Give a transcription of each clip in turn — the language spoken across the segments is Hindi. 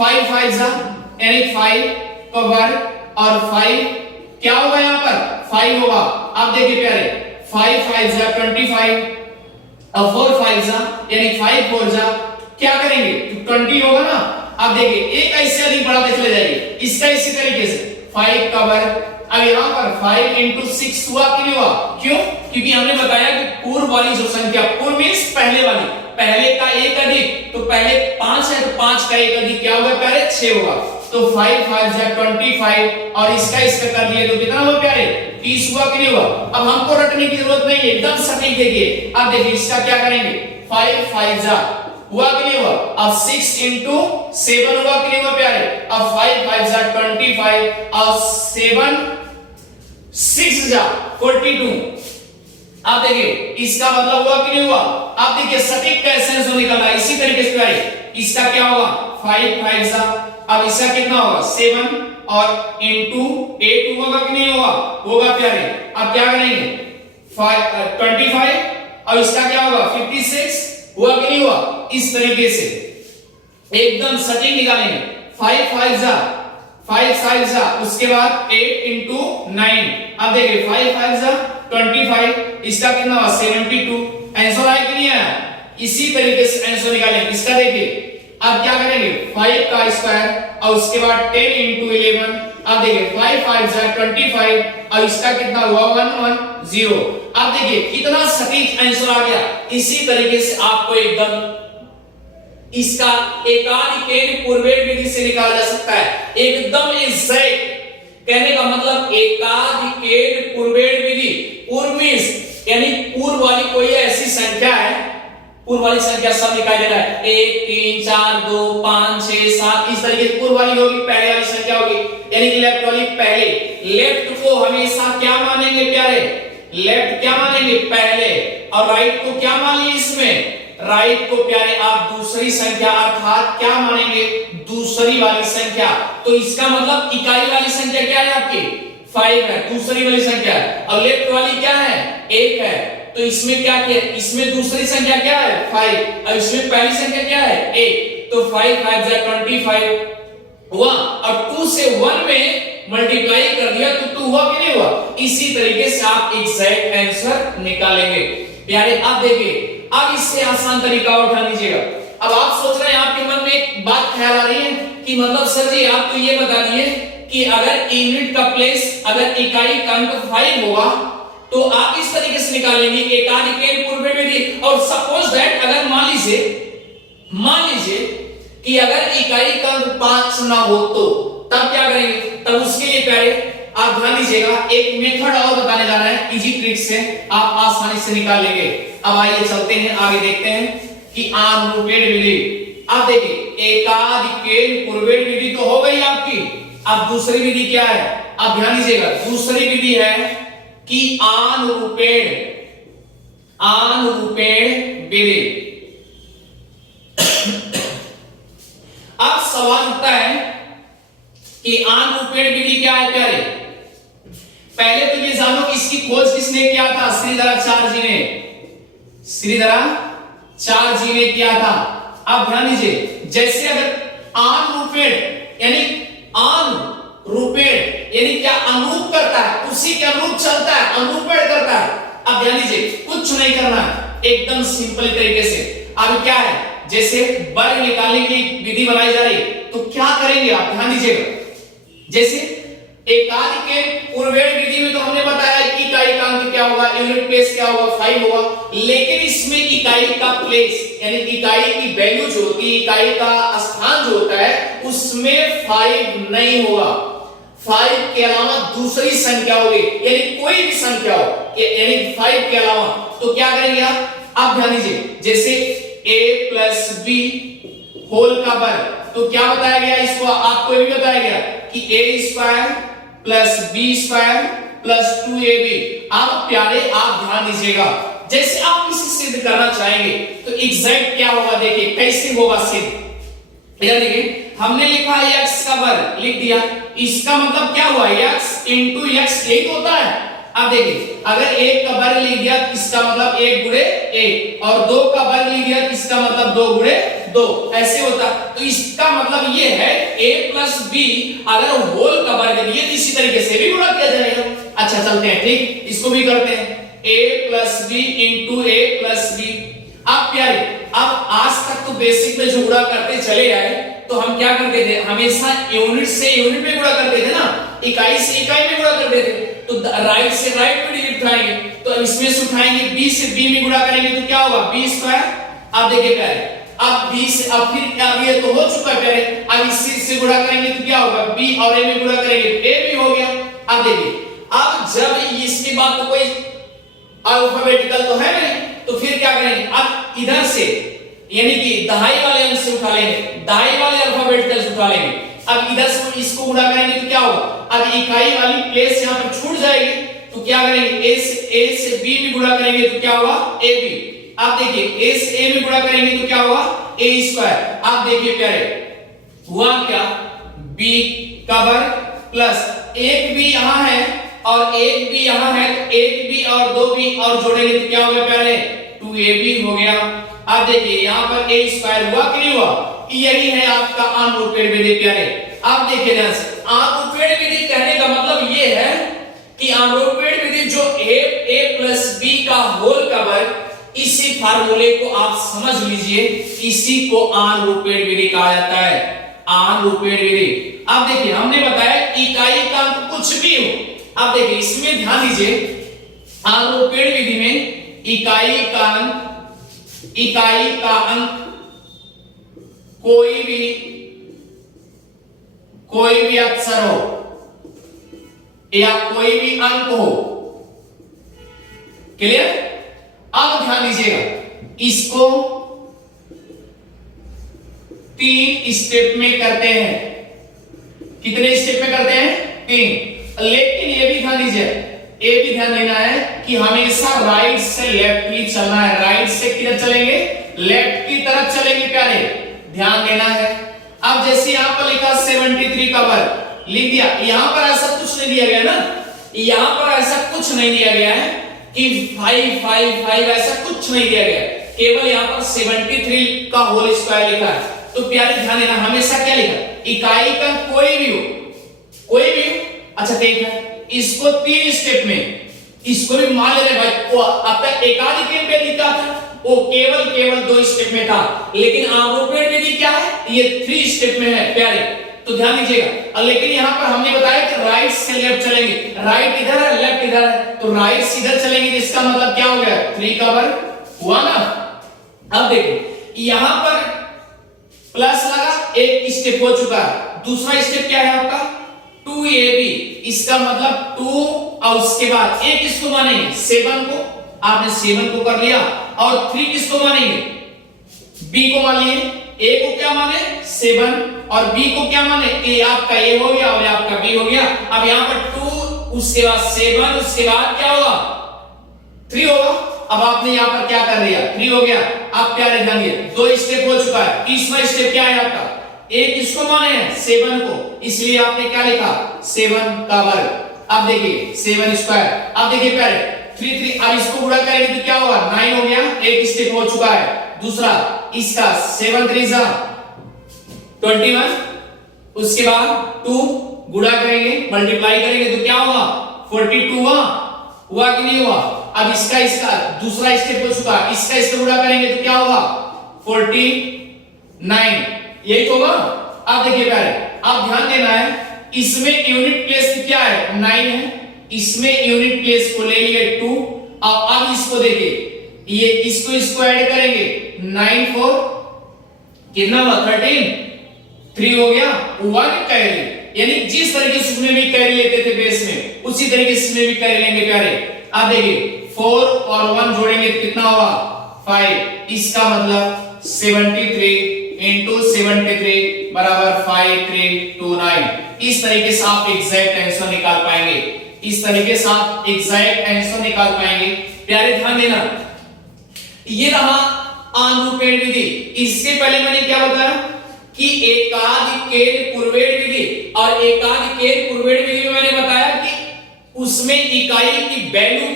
5 5 जा यानी 5 का वर्ग और 5 क्या होगा यहाँ पर 5 होगा। आप देखिए प्यारे 5 5 जा 25 और 4 5 जा यानी 5 4 जा क्या करेंगे तो 20 होगा ना। आप देखिए एक ऐसे अधिक बड़ा देख ले जाएंगे इसका इसी तरीके से 5 का वर्ग। अब यहाँ पर 5 into 6 हुआ कि नहीं हुआ, क्यों? क्योंकि हमने बताया कि पूर्व वाली जो संख्या, पूर्व मींस पहले वाली, पहले का एक अधिक, तो पहले 5 है तो 5 का एक अधिक क्या होगा प्यारे 6 होगा। तो 5 5 जा 25 और इसका कर दिए तो कितना हुआ प्यारे 30 हुआ कि नहीं हुआ। अब हमको रटने की जरूरत नहीं है, एकदम सटीक देखिए। अब देखिए इसका क्या करेंगे 5 5 जा हुआ कि नहीं हुआ। अब 6 into 7 हुआ कि नहीं हुआ प्यारे। अब 5 5 जा 25 और 7 6 जा 42। आप देखिए इसका मतलब हुआ कि नहीं हुआ। आप देखिए सटीक का एसेंस निकल रहा है। इसी तरीके से प्यारे इसका क्या होगा 5 5 जा, अब इसका कितना होगा 7 और into 8 होगा कि नहीं होगा, होगा प्यारे। अब क्या करेंगे 25 और इसका क्या होगा 56 हुआ कि नहीं हुआ। इस तरीके से एकदम सटीक निकालेंगे। 5 5 जा 5 5 जा उसके बाद 8 into 9। अब देखिए 5 5 जा 25 इसका कितना हुआ 72। आंसर आया कि नहीं आया। इसी तरीके से आंसर निकालेंगे। इसका देखिए अब क्या करेंगे 5 का स्क्वायर और उसके बाद 10 into 11। अब देखिए 5 5 जा 25 और इसका कितना हुआ 110। अब देखिए कितना सटीक आंसर आ गया। इसी तरीके से आपको एकदम इसका एकाधिक पूर्वेण विधि से निकाला जा सकता है। एकदम एग्जैक्ट कहने का मतलब एकाधिक पूर्वेण विधि, पूर्व मींस यानी पूर्व वाली कोई ऐसी संख्या है, पूर्व वाली संख्या सब निकाल दे रहा है 1 3 4 2 5 6 7 इस तरीके से पूर्व वाली होगी, पहले वाली संख्या होगी यानी कि लेफ्ट वाली पहले। लेफ्ट को हमेशा क्या मानेंगे प्यारे, लेफ्ट क्या मानेंगे पहले, और राइट को क्या मान लिए इसमें, राइट को प्यारे आप दूसरी संख्या अर्थात क्या मानेंगे दूसरी वाली संख्या। तो इसका मतलब इकाई वाली संख्या क्या है आपकी 5 है, दूसरी वाली संख्या, और लेफ्ट वाली क्या है 1 है। तो इसमें क्या किया, इसमें दूसरी संख्या क्या है 5 और इसमें पहली संख्या क्या है 1। तो 5 5 जा 25 हुआ और 2 से 1 में मल्टीप्लाई कर दिया तो 2 हुआ कि नहीं हुआ। इसी तरीके से आप एग्जैक्ट आंसर निकालेंगे प्यारे। आप देखिए अब इससे आसान तरीका उठा लीजिएगा। अब आप सोच रहे हैं आपके मन में एक बात ख्याल आ रही है कि मतलब सर जी आप तो ये बता दिए कि अगर यूनिट का प्लेस अगर इकाई का अंक 5 होगा तो आप इस तरीके से निकालेंगे एकाधिक पूर्वेण विधि। और सपोज दैट अगर मान लीजिए कि अगर इकाई का अंक 5 ना हो तो तब क्या करेंगे। तब उसके लिए प्यारे आप ध्यान दीजिएगा एक मेथड और बताने जा रहे हैं, इजी ट्रिक से आप आसानी से निकाल लेंगे। अब आइए चलते हैं आगे देखते हैं कि अनुरूपेण विधि। अब देखिए एकाधिक पूर्वेण विधि तो हो गई आपकी। अब दूसरी विधि क्या है, आप ध्यान दीजिएगा दूसरी विधि है कि अनुरूपेण विधि। अब सवाल उठता है कि अनुरूपेण विधि क्या है प्यारे। पहले तो ये जानो कि इसकी खोज किसने किया था, श्रीधराचार्य जी ने किया था। आप ध्यान दीजिए जैसे अगर अनुरूपेण यानी क्या अनुरूप करता है, उसी के अनुरूप चलता है, अनुरूपेण करता है। अब ध्यान दीजिए कुछ नहीं करना है, एकदम सिंपल तरीके से। अब क्या है जैसे वर्ग निकालने की विधि बनाई जा रही तो क्या करेंगे आप ध्यान दीजिएगा। जैसे एकाधिक पूर्वेण विधि में तो हमने बताया कि इकाई का अंक क्या होगा, यूनिट प्लेस क्या होगा 5 होगा। लेकिन इसमें इकाई का प्लेस यानी इकाई की वैल्यू जो होती है, इकाई का स्थान जो होता है उसमें 5 नहीं होगा। 5 के अलावा दूसरी संख्या होगी यानी कोई भी संख्या हो यानी 5 के अलावा। तो क्या करेंगे आप ध्यान दीजिए जैसे a प्लस बी होल का वर्ग। तो क्या बताया गया इसको, आपको ये भी बताया गया कि a square plus b square plus 2ab। अब प्यारे आप ध्यान दीजिएगा जैसे आप इसे सिद्ध करना चाहेंगे तो एग्जैक्ट क्या होगा, देखिए कैसे होगा सिद्ध। देखिए हमने लिखा x का वर्ग लिख दिया, इसका मतलब क्या हुआ x into x यही तो होता है। अब देखिए अगर 1 का वर्ग लिख दिया इसका मतलब 1 गुणे 1 और 2 का वर्ग लिख दिया इसका मतलब 2 गुणे 2 ऐसे होता। तो इसका मतलब ये है a प्लस b अगर होल का वर्ग दिए तो इसी तरीके से भी गुणा किया जाएगा। अच्छा चलते हैं, ठीक, इसको भी करते हैं a plus b into a plus b। अब प्यारे, अब आज तक तो बेसिक में जो गुणा करते चले आए, तो हम क्या करते थे, हमेशा यूनिट से यूनिट में गुणा करते थे ना, इकाई से इकाई में गुणा करते थे। तो राइट से राइट में डिजिट उठाएंगे, तो इसमें से उठाएंगे b से b में गुणा करेंगे तो क्या होगा b स्क्वायर। अब देखिए प्यारे, अब b से, अब फिर अब ये तो हो चुका है प्यारे, अब इसी से गुणा करेंगे तो क्या होगा b और a में गुणा करेंगे तो a भी हो गया। अब देखिए, अब जब इसके बाद तो कोई अल्फाबेटिकल तो है नहीं, तो फिर क्या करेंगे, अब इधर से यानी कि दहाई वाले अंक से उठा लेंगे, दहाई वाले अल्फाबेटिकल से उठा लेंगे। अब इधर से इसको गुणा करेंगे तो क्या होगा, अब इकाई वाली प्लेस यहां पर छूट जाएगी, तो क्या करेंगे a से b भी गुणा करेंगे तो क्या होगा ab। अब देखिए a से a में गुणा करेंगे तो क्या होगा a स्क्वायर। अब देखिए प्यारे, हुआ क्या, b का वर्ग प्लस एक b यहां है और एक b यहां है, तो एक b और दो b और जोड़ेंगे तो क्या होगा प्यारे 2ab हो गया। अब देखिए यहाँ पर a स्क्वायर हुआ कि नहीं हुआ, यही है आपका अनुपेड़ विधि प्यारे। अब देखिए ध्यान से, अनुपेड़ विधि कहने का मतलब ये है कि अनुपेड़ विधि जो a प्लस b का होल का वर्ग, इसी फार्मूले को आप समझ लीजिए, इसी को अनुपेड़ विधि कहा जाता है, अनुपेड़ विधि। अब देखिए हमने बताया इकाई का अंक कुछ भी हो, अब देखिए इसमें ध्यान दीजिए, अनुपेड़ विधि में इकाई का अंक कोई भी अक्षर हो या कोई भी अंक हो, क्लियर। अब ध्यान दीजिएगा, इसको 3 स्टेप में करते हैं। कितने स्टेप में करते हैं, 3। लेकिन ये भी ध्यान दीजिए, ये भी ध्यान देना है कि हमेशा राइट से लेफ्ट ही चलना है, राइट से किधर चलेंगे, लेफ्ट की तरफ चलेंगे प्यारे, ध्यान देना है। अब जैसे यहां पर लिखा 73 का वर्ग लिख दिया, यहां पर ऐसा कुछ नहीं दिया गया ना, यहां पर ऐसा कुछ नहीं दिया गया है कि 5 5 5 ऐसा कुछ नहीं दिया गया, केवल यहां पर 73 का होल स्क्वायर लिखा है। तो प्यारे ध्यान देना, हमेशा क्या लिखा, इकाई का कोई भी हो, कोई भी हो। अच्छा ठीक है, इसको 3 स्टेप में, इसको भी मान ले भाई, वो अब तक एकाधिक पे लिखा था, वो केवल 2 स्टेप में था, लेकिन अनुपेड़ विधि क्या है, ये 3 स्टेप में है प्यारे, तो ध्यान दीजिएगा। लेकिन यहाँ पर हमने बताया कि राइट से लेफ्ट चलेंगे, राइट इधर है लेफ्ट इधर है, तो राइट से इधर चलेंगे, इसका मतलब क्या हो गया 3 का वर्ग हुआ ना। अब देखिए यहाँ पर प्लस लगा, एक स्टेप हो चुका है, दूसरा स्टेप क्या है आपका 2ab, इसका मतलब 2 और उसके बाद एक किसको मानेंगे 7 को, आपने 7 को कर लिया, और 3 किसको मानेंगे b को मान लिए, a को क्या माने 7 और b को क्या माने a, आपका a हो गया और आपका b हो गया। अब यहाँ पर 2 उसके बाद 7 उसके बाद क्या होगा 3 होगा। अब आपने यहाँ पर क्या कर दिया 3 हो गया। आप क्या ध्यान दिए 2 स्टेप हो चुका है, तीसरा स्टेप क्या है आपका a किसको माने हैं 7 को, इसलिए आपने क्या लिखा 7 का वर्ग। अब देखिए 7 स्क्वायर, अब देखिए प्यारे 3 अब इसको गुणा करेंगे तो क्या होगा 9 हो गया, एक स्टेप हो चुका है। दूसरा इसका 7 3 21, उसके बाद 2 गुणा करेंगे मल्टीप्लाई करेंगे तो क्या होगा 42 हुआ कि नहीं हुआ। अब इसका दूसरा स्टेप हो चुका, इसका गुणा करेंगे तो क्या होगा 49, यही तो होगा। अब देखिए प्यारे, अब ध्यान देना है, इसमें यूनिट प्लेस क्या है 9 है, इसमें यूनिट प्लेस को ले लिए 2, और अब इसको देखिए ये इसको ऐड करेंगे 9 4 कितना हुआ 13, 3 हो गया 1 कैरी, यानी जिस तरीके से उसमें भी कैरी लेते थे बेस में, उसी तरीके से इसमें भी कैरी लेंगे प्यारे। अब देखिए 4 और 1 जोड़ेंगे तो कितना होगा 5, इसका मतलब 73 into 73 बराबर 5329। इस तरीके से आप एग्जैक्ट आंसर निकाल पाएंगे, इस तरीके से आप एग्जैक्ट आंसर निकाल पाएंगे। प्यारे ध्यान देना, ये रहा अनुपेड़ विधि। इससे पहले मैंने क्या बताया कि एकाधिकेर पूर्वेड़ विधि, और एकाधिकेर पूर्वेड़ विधि में मैंने बताया कि उसमें इकाई की वैल्यू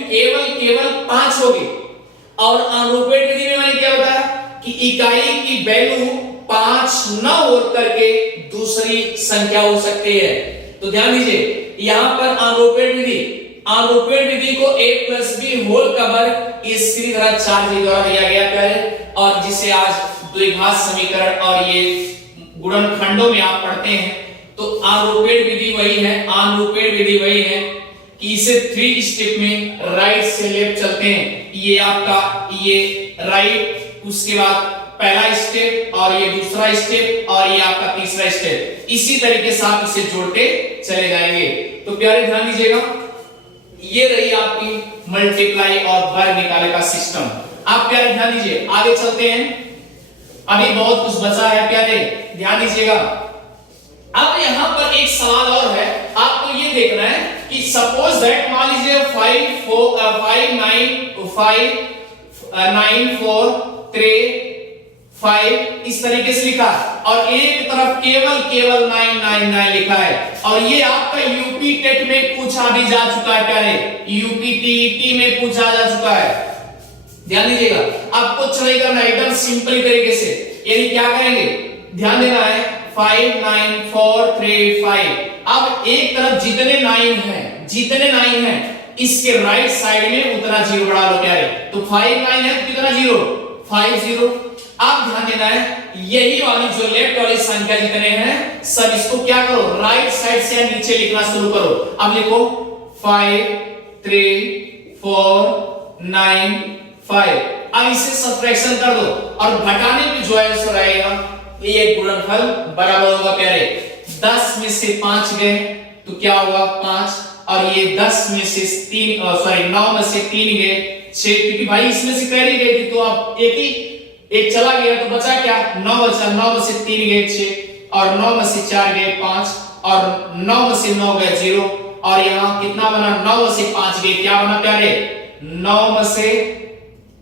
केवल 5 होगी, और अनुपेड़ विधि में मैंने क्या बताया कि इकाई की वैल्यू 5 न हो करके दूसरी संख्या हो सकती है। तो ध्यान दीजिए यहां पर आरोपित विधि को a प्लस बी होल कवर इसकी तरह 4g द्वारा दिया गया प्यारे, और जिसे आज द्विघात समीकरण और ये गुणनखंडों में आप पढ़ते हैं। तो आरोपित विधि वही है कि इसे 3 स्टेप में राइट से लेफ्ट चलते हैं। ये आपका ये राइट, उसके बाद पहला स्टेप और ये दूसरा स्टेप और ये आपका तीसरा स्टेप, इसी तरीके से आप इसे जोड़ते चले जाएंगे। तो प्यारे ध्यान दीजिएगा, ये रही आपकी मल्टीप्लाई और वर्ग निकाले का सिस्टम। आप प्यारे ध्यान दीजिए, आगे चलते हैं, अभी बहुत कुछ बचा है प्यारे, ध्यान दीजिएगा। अब यहां पर एक सवाल और है, आपको ये देखना है कि सपोज दैट मान लीजिए 5 9 4 3 5 इस तरीके से लिखा है, और एक तरफ केवल 9 लिखा है, और ये आपका यूपी टेट में पूछा भी जा चुका है प्यारे, यूपी टीईटी में पूछा जा चुका है। ध्यान दीजिएगा, आप कुछ नहीं करना, एकदम सिंपल तरीके से, यानी क्या करेंगे, ध्यान देना है 5 9 4 3 5। अब एक तरफ जितने 9 हैं इसके राइट साइड में उतना जीरो बढ़ा लो प्यारे। तो 5 9 है तो कितना जीरो, 5 0। अब ध्यान देना है यही वाली जो लेफ्ट वाली संख्या जितने हैं सब इसको क्या करो, राइट साइड से नीचे लिखना शुरू करो। अब लिखो 5 3 4 9 5। अब इसे सब्ट्रैक्शन कर दो और घटाने पे जो आंसर आएगा ये गुणनफल बराबर होगा प्यारे, 10 में से 5 गए तो क्या होगा 5, और ये 10 में से 9 में से 3 गए 6, क्योंकि भाई इसमें से कैरी गई थी तो अब एक चला गया तो बचा क्या 9 बचा, 9 में से 3 गए 6, और 9 में से 4 गए 5, और 9 में से 9 गए 0, और यहाँ कितना बना 9 में से 5 गए क्या बना प्यारे, 9 में से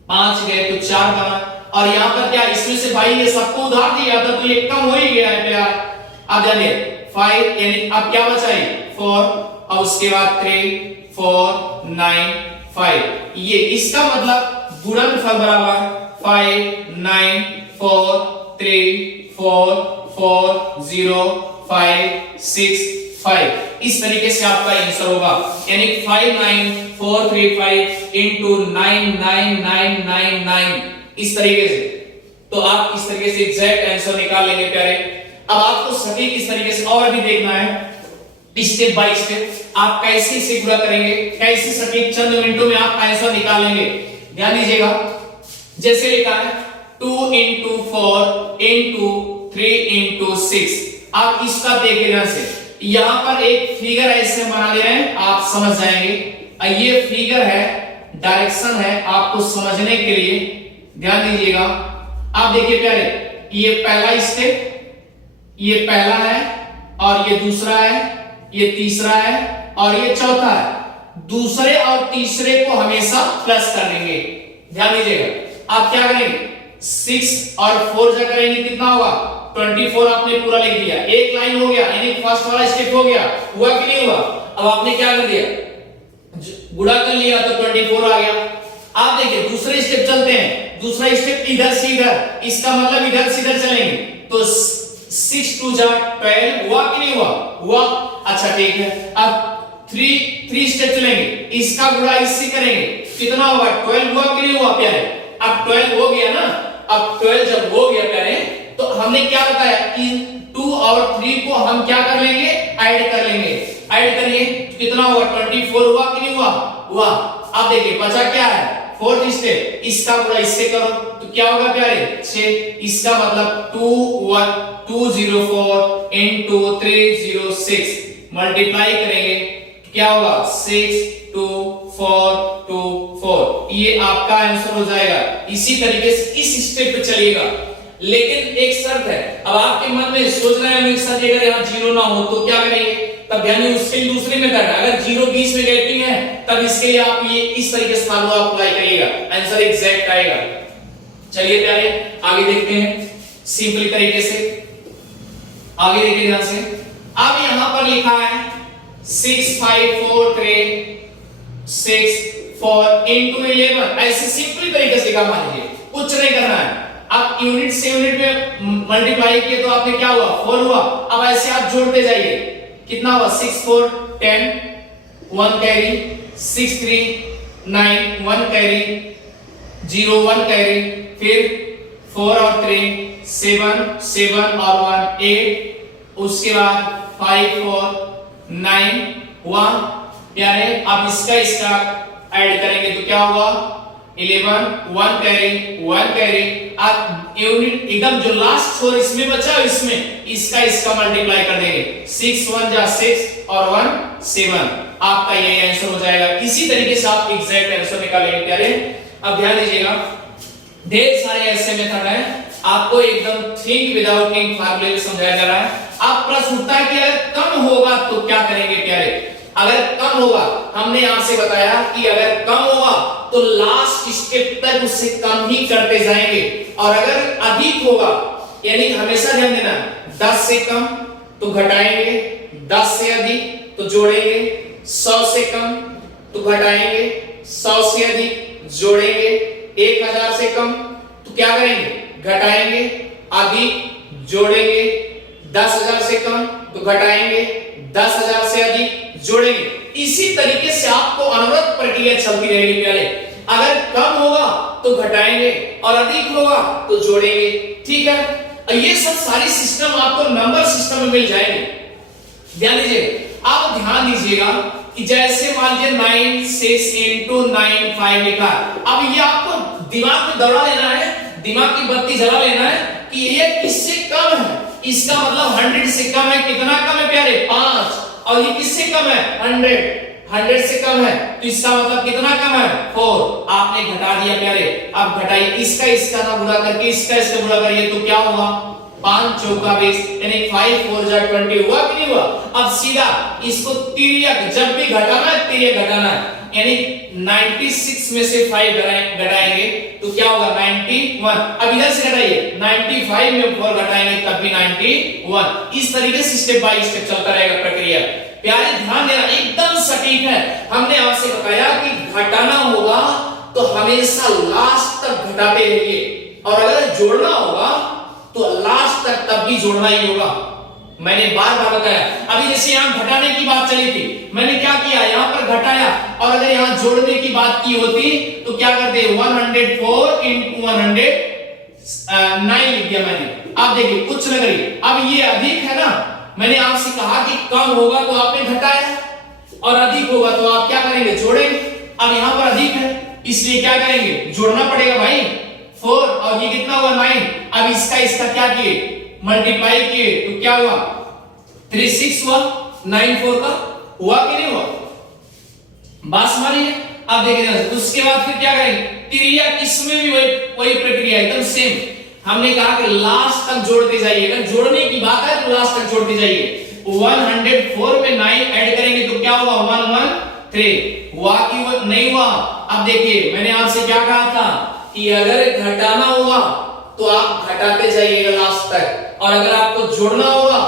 5 गए तो 4 बना, और यहाँ पर क्या इसमें से भाई ये सबको उधार दिया था तो ये कम हो ही गया है प्यार। अब जानिए 5 यानी अब क्या बचा है 4, और उसके बाद 3 4 9 5, ये इसका मतलब गुणनफल बराबर 5 9 4 3 4 4 0 5 6 5। इस तरीके से आपका आंसर होगा, यानी 5 9 4 3 5 into 9 9 9 9 9 इस तरीके से। तो आप इस तरीके से एग्जैक्ट आंसर निकाल लेंगे प्यारे। अब आपको सटीक इस तरीके से और भी देखना है स्टेप बाय स्टेप आप कैसे इसे पूरा करेंगे, कैसे सटीक चंद मिनटों में आप आंसर निकालेंगे। ध्यान दीजिएगा, जैसे लिखा है 2 into 4 into 3 into 6। आप इसका देखिए ध्यान से, यहां पर एक फिगर ऐसे बना दे रहे हैं, आप समझ जाएंगे। ये फिगर है, डायरेक्शन है आपको समझने के लिए, ध्यान दीजिएगा। आप देखिए प्यारे, ये पहला स्टेप, ये पहला है, और ये दूसरा है, ये तीसरा है, और ये चौथा है। दूसरे और तीसरे को हमेशा प्लस कर लेंगे। ध्यान दीजिएगा, आप क्या करेंगे 6 और 4 जब करेंगे कितना होगा 24। आपने पूरा लिख दिया, एक लाइन हो गया, यानी फर्स्ट वाला स्टेप हो गया, हुआ कि नहीं हुआ। अब आपने क्या कर दिया, गुणा कर लिया तो 24 आ गया। आप देखिए दूसरे स्टेप चलते हैं, दूसरा स्टेप इधर से इधर, इसका मतलब इधर से इधर चलेंगे तो 6 2 जा 12 हुआ कि नहीं हुआ, हुआ। अच्छा ठीक है, अब 3 स्टेप चलेंगे, इसका गुणा इससे करेंगे, कितना होगा 12 हुआ कि नहीं हुआ प्यारे। अब 12 हो गया ना, अब 12 जब हो गया प्यारे तो हमने क्या बताया कि 2 और 3 को हम क्या कर लेंगे, ऐड कर लेंगे। ऐड करिए कितना होगा 24 हुआ कि नहीं हुआ, हुआ। अब देखिए बचा क्या है 4th स्टेप, इसका गुणा इससे करो तो क्या होगा प्यारे 6। इसका मतलब 204 into 306 मल्टीप्लाई करेंगे क्या होगा 62424। ये आपका आंसर हो जाएगा। इसी तरीके से इस स्टेप पे चलिएगा, लेकिन एक शर्त है। अब आपके मन में सोच रहे हैं सर अगर यहाँ 0 ना हो तो क्या करेंगे, तब यानी उसके लिए दूसरी मेथड है। अगर 0 बीच में गैपिंग है तब इसके लिए आप ये इस तरीके से फॉर्मूला अप्लाई करिएगा, आंसर एग्जैक्ट आएगा। चलिए प्यारे आगे देखते हैं सिंपल तरीके से, आगे देखिए ध्यान से। अब यहां पर लिखा है 6 5 4 3 6 4 into 11, ऐसे सिंपल तरीके से लिखा, मान लीजिए कुछ नहीं करना है। आप यूनिट से यूनिट में मल्टीप्लाई किए तो आपने क्या हुआ 4 हुआ। अब ऐसे आप जोड़ते जाइए, कितना हुआ 6 4 10 1 कैरी 6 3 9 1 कैरी 0 1 कैरी, फिर 4 और 3 7 7 और 1 8, उसके बाद 5 4 9 1 प्यारे। अब इसका ऐड करेंगे तो क्या होगा 11 1 कैरी 1 कैरी। आप यूनिट एकदम जो लास्ट 4 इसमें बचा इसमें इसका मल्टीप्लाई कर देंगे 6 1 जा 6 और 1 7, आपका ये आंसर हो जाएगा। इसी तरीके से आप एग्जैक्ट आंसर निकालेंगे प्यारे। अब ध्यान दीजिएगा, ढेर सारे ऐसे मेथड हैं, आपको एकदम थिंक विदाउट थिंक फार्मूले समझाया जा रहा है। आप प्रश्न उठता है कि अगर कम होगा तो क्या करेंगे प्यारे। अगर कम होगा, हमने आपसे बताया कि अगर कम होगा तो लास्ट स्टेप तक उससे कम ही करते जाएंगे, और अगर अधिक होगा यानी हमेशा ध्यान देना 10 से कम तो घटाएंगे, 10 से अधिक तो जोड़ेंगे, 100 से कम तो घटाएंगे, 100 से अधिक जोड़ेंगे, 1000 से कम तो क्या करेंगे घटाएंगे, अधिक जोड़ेंगे, 10,000 से कम तो घटाएंगे, 10,000 से अधिक जोड़ेंगे। इसी तरीके से आपको अनवरत प्रक्रिया चलती रहेगी प्यारे। अगर कम होगा तो घटाएंगे और अधिक होगा तो जोड़ेंगे, ठीक है। ये सब सारी सिस्टम आपको नंबर सिस्टम में मिल जाएंगे। ध्यान दीजिए, आप ध्यान दीजिएगा कि जैसे मान लीजिए 9 6 into 9 5 लिखा, अब ये आपको दिमाग में दौड़ा लेना है, दिमाग की बत्ती जला लेना है कि ये किससे कम है। इसका मतलब 100 से कम है, कितना कम है प्यारे 5, और ये किससे कम है 100 से कम है, तो इसका मतलब कितना कम है 4। आपने घटा दिया प्यारे। अब घटाइए, इसका ना गुणा करके इसका गुणा करिए तो क्या हुआ 5 चौका 20 यानी 5 4 जा 20 हुआ कि नहीं हुआ। अब सीधा इसको तिर्यक, जब भी घटाना है तिर्यक घटाना है, यानी 96 में से 5 घटाएंगे तो क्या होगा 91। अब इधर से घटाइए 95 में 4 घटाएंगे तब भी 91। इस तरीके से स्टेप बाय स्टेप चलता रहेगा प्रक्रिया। प्यारे ध्यान देना, एकदम सटीक है। हमने आपसे बताया कि घटाना होगा तो हमेशा लास्ट तक घटाते रहिए, और अगर जोड़ना होगा तो लास्ट तक तब भी जोड़ना ही होगा। मैंने बार बार बताया। अभी जैसे यहाँ घटाने की बात चली थी, मैंने क्या किया यहाँ पर घटाया, और अगर यहाँ जोड़ने की बात की होती तो क्या करते 104 into 109 लिख दिया मैंने। आप देखिए कुछ न करिए। अब ये अधिक है ना, मैंने आपसे कहा कि कम होगा तो आपने घटाया, और अधिक होगा तो आप क्या करेंगे जोड़ेंगे। अब यहाँ पर अधिक है इसलिए क्या करेंगे जोड़ना पड़ेगा भाई 4, और ये कितना हुआ 9। अब इसका क्या किए मल्टीप्लाई किए तो क्या हुआ 3 6 हुआ, 9 4 का हुआ कि नहीं हुआ, बात मानिए। अब देखिए उसके बाद फिर क्या करेंगे तिर्यक, इसमें भी वही प्रक्रिया एकदम सेम। हमने कहा कि लास्ट तक जोड़ते जाइए, अगर जोड़ने की बात है तो लास्ट तक जोड़ते जाइए। 104 में 9 ऐड करेंगे तो क्या हुआ 113 हुआ कि नहीं हुआ। अब देखिए मैंने आपसे क्या कहा था कि अगर घटाना होगा तो आप घटाते जाइएगा लास्ट तक, और अगर आपको जोड़ना होगा,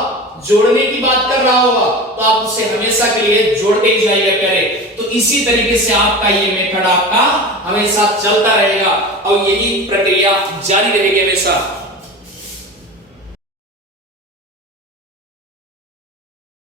जोड़ने की बात कर रहा होगा तो आप उसे हमेशा के लिए जोड़ते ही जाइएगा प्यारे। तो इसी तरीके से आपका ये मेथड आपका हमेशा चलता रहेगा और यही प्रक्रिया जारी रहेगी हमेशा।